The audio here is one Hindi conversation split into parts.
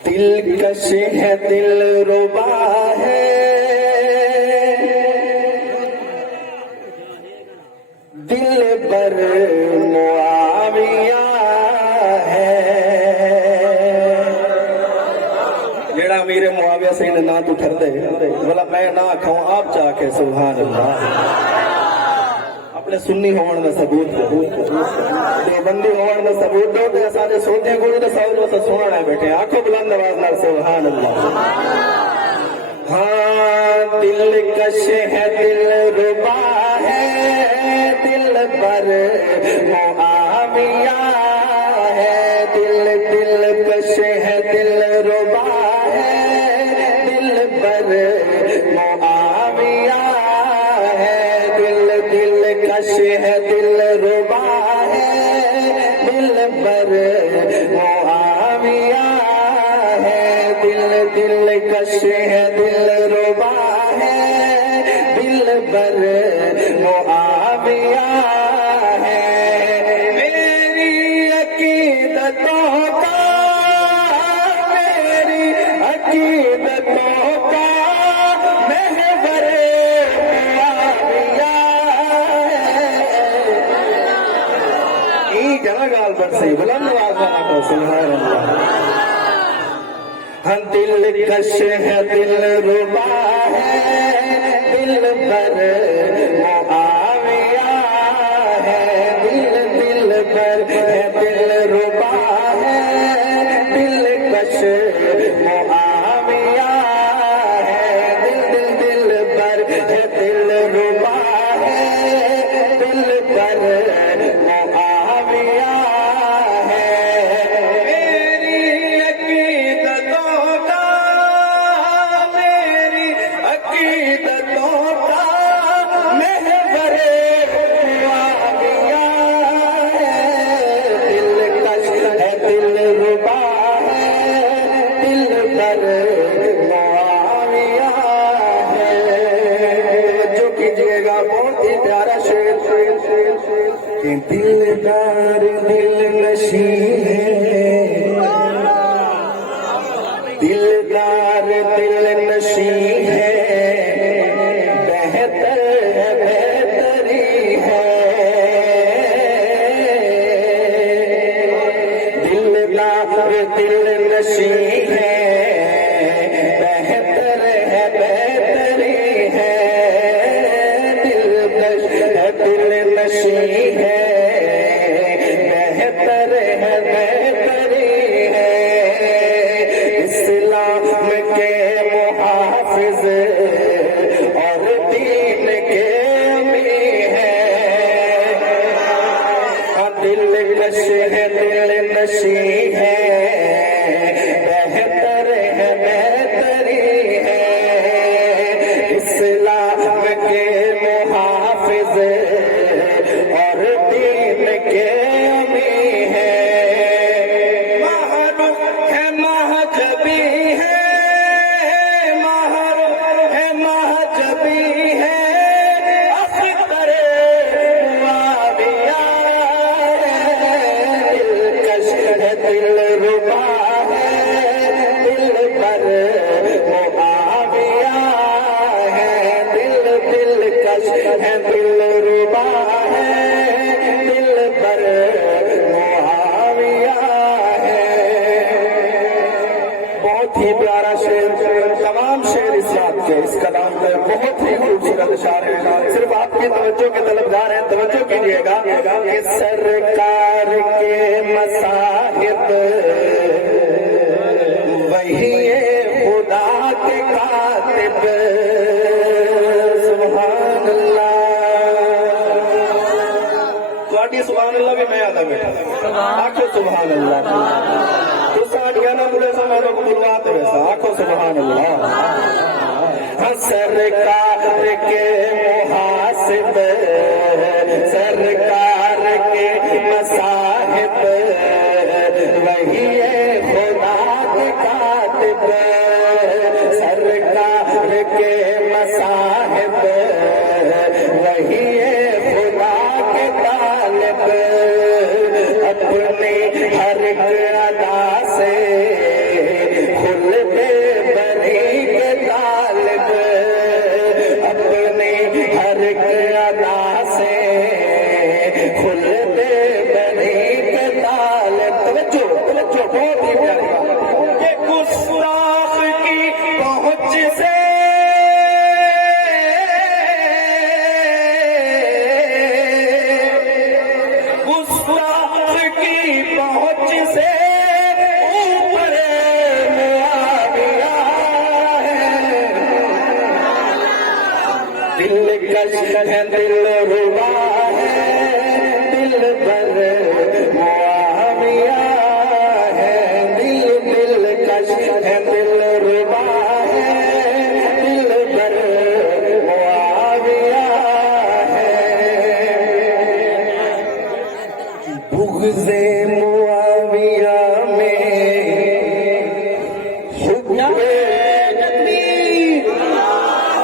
दिलकश है दिल रुबा है, दिल बर मुआविया है। जेड़ा मेरे मुआविया से ना तू ठर दे बोला मैं ना खाऊं आप जाके सुभान अल्लाह। अपने सुन्नी होने में सबूत देवबंदी होने में सबूत दो तो सारे सोते गुरु तो सब लोग सुनना बैठे आंखों बुलंद आवाज ना सुभान अल्लाह। हाँ दिलकश है दिल रुबा है, दिल पर मुआविया है। दिलकश है दिल रुबा है, दिल पर मुआविया है। दिलकश है दिल रुबा है, दिल पर मुआविया है। दिलकश है दिल रुबा है, दिल पर मुआविया है। मेरी अकीदतों का, मेरी अकीदतों का महवर मुआविया है। ई जरा गाल पर से बुलंद आवाज में सुभान अल्लाह। हम दिलकश है दिल रुबा है, दिल पर मुआविया है। दिल पर है दिल रुबा है, दिलकश मुआविया है। दिल पर है दिल रुबा है, दिल पर मुआविया है। मेरी अकीदतों का, मेरी अकीदतों का महवर मुआविया है। दिलकश है दिल रुबा है, दिल पर मुआविया है। जो कीजिएगा बहुत ही प्यारा शेर। दिलदार दिल नशी है, दिलदार दिल नशी है। बेहतर है बेहतरी है। दिलदार दिल नशी है, बेहतर है बेहतरी है। दिल नशी है, बेहतर है बेहतरी है। इस्लाम के मुहाफिज और दीन के अमी है। दिलकश है दिल नशी है, बेहतर है बेहतरी है। इस्लाम के मुहाफिज और दीन के अमी है। महरूफ है महजबी है, महरूफ है महजबी है। अख्तर मुआविया है। दिलकश है दिल रुबा है, दिल पर मुआविया है। दिलकश है दिल रुबा है, दिल पर मुआविया है। बहुत ही प्यारा शेर, तमाम शेर इस बात के इस कलाम पे बहुत ही खूबसूरत शार है। सिर्फ आपकी तवज्जो के तलबगार हैं, तवज्जो कीजिएगा कि सरकार के मसाहिब वही खुदा के कातिब। सुभान अल्लाह। थोड़ी सुभान अल्लाह भी मैं आता बेटा आखो सुभान अल्लाह। तो साढ़िया ना बुरे समय लोग बुलवाते वैसा आखो सुभान अल्लाह। सरकार के मुहासिब, सरकार के मसाहिब वही खुदा के कातिब। सरकार के मसाहिब वही खुदा के तालिब। अपने हर अदा से कश है दिल रुबा है, दिल भर मुआविया है, दिल कश है दिल रुबा है, दिल भर मुआविया है। बुग़्ज़े मुआविया में हुब्बे तकबीर,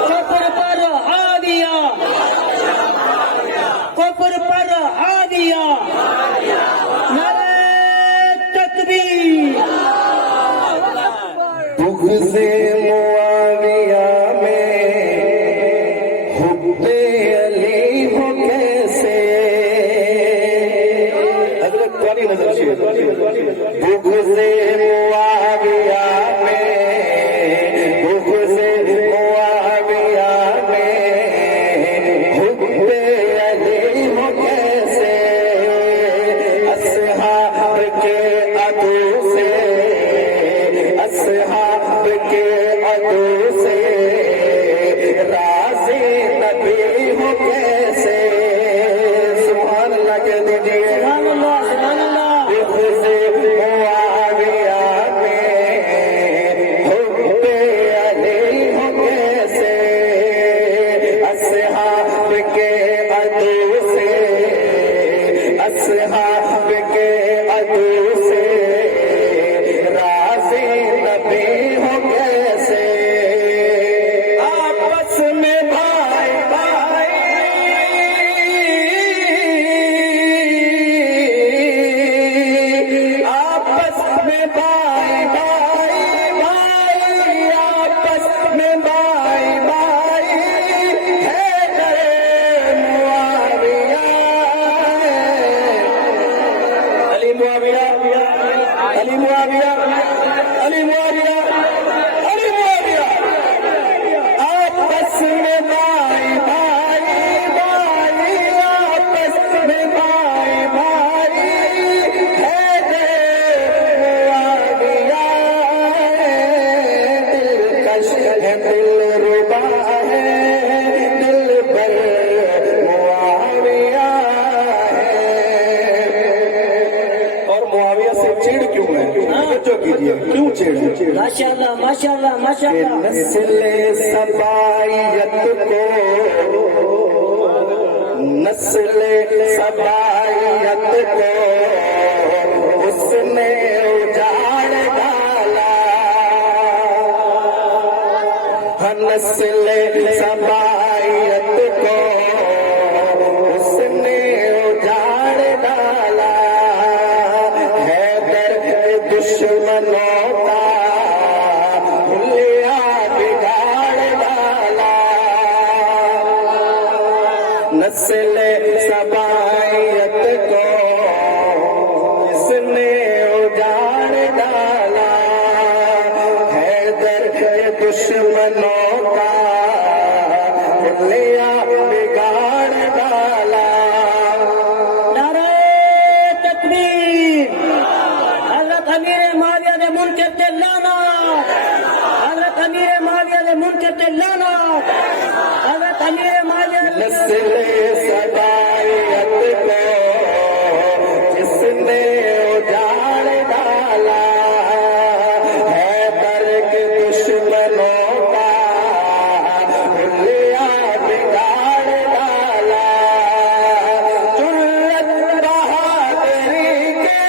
कुफ्र पर हाविया, कुफ्र पर हाविया, नारे तकबीर। बुग़्ज़े मुआविया में हुब्बे अली हो कैसे, हज़रत वाली नज़र शेर। बुग़्ज़े मुआविया में, बुग़्ज़े मुआविया में हुब्बे अली हो कैसे, असहाब के अदू से, असहाब के अदू से राज़ी नबी हो कैसे। सुभान अल्लाह कह दीजिए। सुभान अल्लाह, सुभान अल्लाह। बुग़्ज़े मुआविया में हुब्बे अली हो कैसे, असहाब के अदू से, असहाब के अदू से राज़ी नबी हो कैसे। आपस में भाई भाई, आपस में भाई भाई भाई, आपस में भाई भाई है डरे मुआविया, अली मुआविया, अली मुआविया, अली मुआविया, अली मुआविया। आपस में भाई भाई भाई, आपस में भाई भाई है मुआविया, दिलकश है दिल रुबा है, दिल भर मुआविया है। और मुआविया से चिढ़ क्यों है? जो कीजिए क्यों चिढ़? माशाअल्लाह, माशाअल्लाह, माशाअल्लाह। नस्ले सबायत को, नस्ले सबायत को उसने उजाड़ डाला, नस्ले सबायत को उसने उजाड़ डाला, हैदर के दुश्मनों का हुलिया बिगाड़ डाला, नस्ले सबायत को इसने उजाड़ डाला, हैदर के दुश्मनों का हुलिया बिगाड़ डाला। नारे तकबीर। हज़रत अमीर मुआविया ने मुनकर ते लानत, हज़रत अमीर मुआविया ने मुनकर ते लानत, हज़रत अमीर मुआविया ने नस्ले सबायत को जिसने उजाड़ डाला, हैदर के दुश्मनों का हुलिया बिगाड़ डाला, जुर्रत बहादुरी के,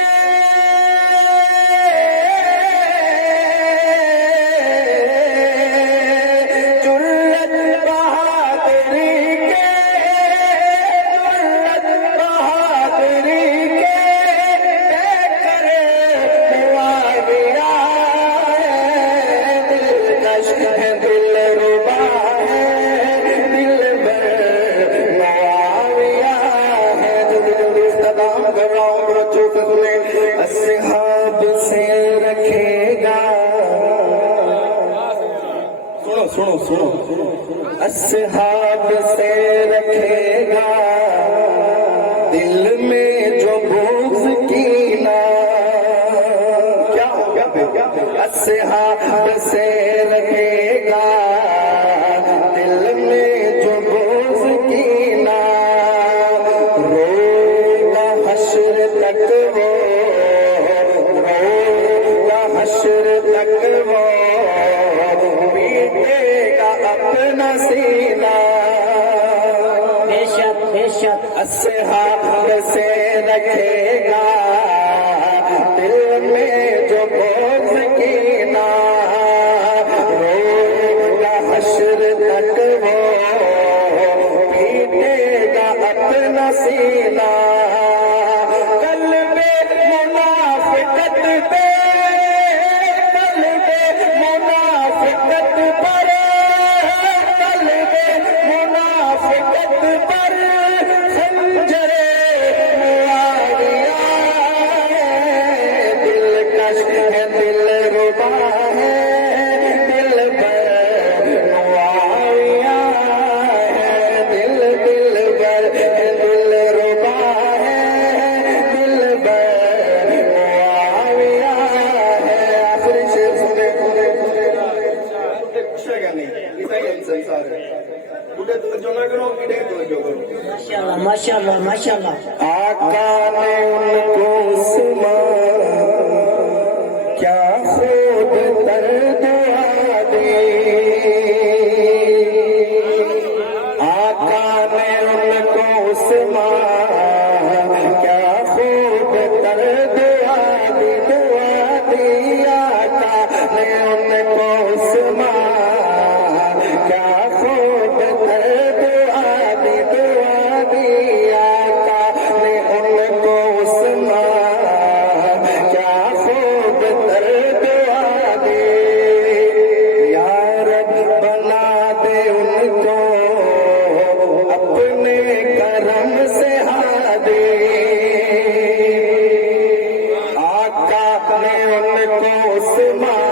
जुर्रत बहादुरी के, जुर्रत बहादुरी के करे मुआविया है, दिलकश है दिल रुबा है, दिल भर मुआविया है। जल्दी इस्तदाम कर रहा हूँ, बच्चों से सुने। असहाब से रखेगा, सुनो सुनो सुनो, असहाब से रखेगा दिल में जो बुग़्ज़ कीना, क्या हो गया? असहाब से रखेगा दिल में जो बुग़्ज़ असहाब से रखेगा दिल में जो बोझ कीना, रोएगा हश्र तक वो पीटेगा अपना सीना। कल्बे मुनाफिकत पे, कल्बे मुनाफिकत पर, कल्बे मुनाफिकत पर खंजरे मुआविया है। दिलकश है दिलरुबा है, दिलबर मुआविया है। दिलबर है दिलरुबा है, दिलबर मुआविया है। आखिरी शेर सुने खुशेगा नहीं, इतना ही संसार है। बुढ़े तवज्जो ना करो, इधर तवज्जो करो। माशाल्लाह माशाल्लाह माशाल्लाह। आका ने उनको सुमारा, क्या खुद तर दुआ दी। आका ने उनको सुमारा, क्या खुद तर दुआ दी, दुआ दी। आका ने उनको सुमारा, क्या खुद तर दुआ दी, दुआ दी। आका ने उनको सुमारा, क्या खुद तर दुआ दी। या रब बना दे उनको अपने करम से हादी। आका ने उनको सुमारा,